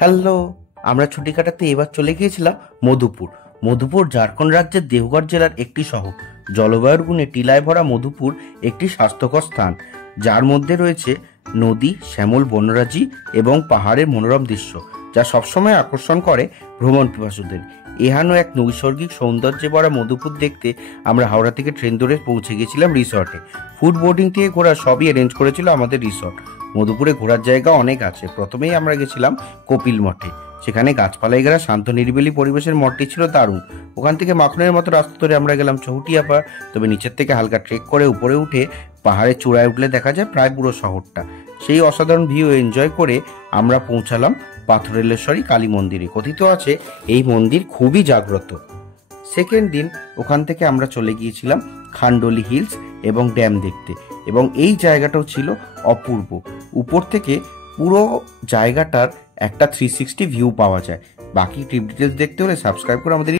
Hello, আমরা ছুটি কাটাতে এবার চলে গিয়েছিলাম মধুপুর। মধুপুর ঝাড়খণ্ড রাজ্যের দেওঘর জেলার একটি শহর। জলবায়ুর গুণে টিলায় ভরা মধুপুর একটি স্বাস্থ্যকর স্থান, যার মধ্যে রয়েছে নদী, শ্যামল বনরাজি এবং পাহাড়ের মনোরম দৃশ্য, যা সবসময় আকর্ষণ করে ভ্রমণ পিপাসুদের। এহানো এক নৈসর্গিক সৌন্দর্যে ভরা মধুপুর দেখতে আমরা হাওড়া থেকে ট্রেন ধরে পৌঁছে গেছিলাম রিসর্টে। ফুড বোর্ডিং থেকে ঘোরা সবই অ্যারেঞ্জ করেছিল আমাদের রিসর্ট। মধুপুরে ঘোরার জায়গা অনেক আছে। প্রথমেই আমরা গেছিলাম কপিল মঠে। সেখানে গাছপালায় ঘেরা শান্ত নিরিবিলি পরিবেশের মঠটি ছিল দারুণ। ওখান থেকে মাখনের মতো রাস্তা ধরে আমরা গেলাম চৌটিয়া পাহাড়। তবে নিচের থেকে হালকা ট্রেক করে উপরে উঠে পাহাড়ের চূড়ায় উঠলে দেখা যায় প্রায় পুরো শহরটা। সেই অসাধারণ ভিউ এনজয় করে আমরা পৌঁছালাম পাথরেশ্বরী কালী মন্দিরে। কথিত আছে এই মন্দির খুবই জাগ্রত। সেকেন্ড দিন ওখান থেকে আমরা চলে গিয়েছিলাম খান্ডোলি হিলস এবং ড্যাম দেখতে, এবং এই জায়গাটাও ছিল অপূর্ব। উপর থেকে পুরো জায়গাটার একটা 360 ভিউ পাওয়া যায়। বাকি ট্রিপ ডিটেলস দেখতে হলে সাবস্ক্রাইব করে আমাদের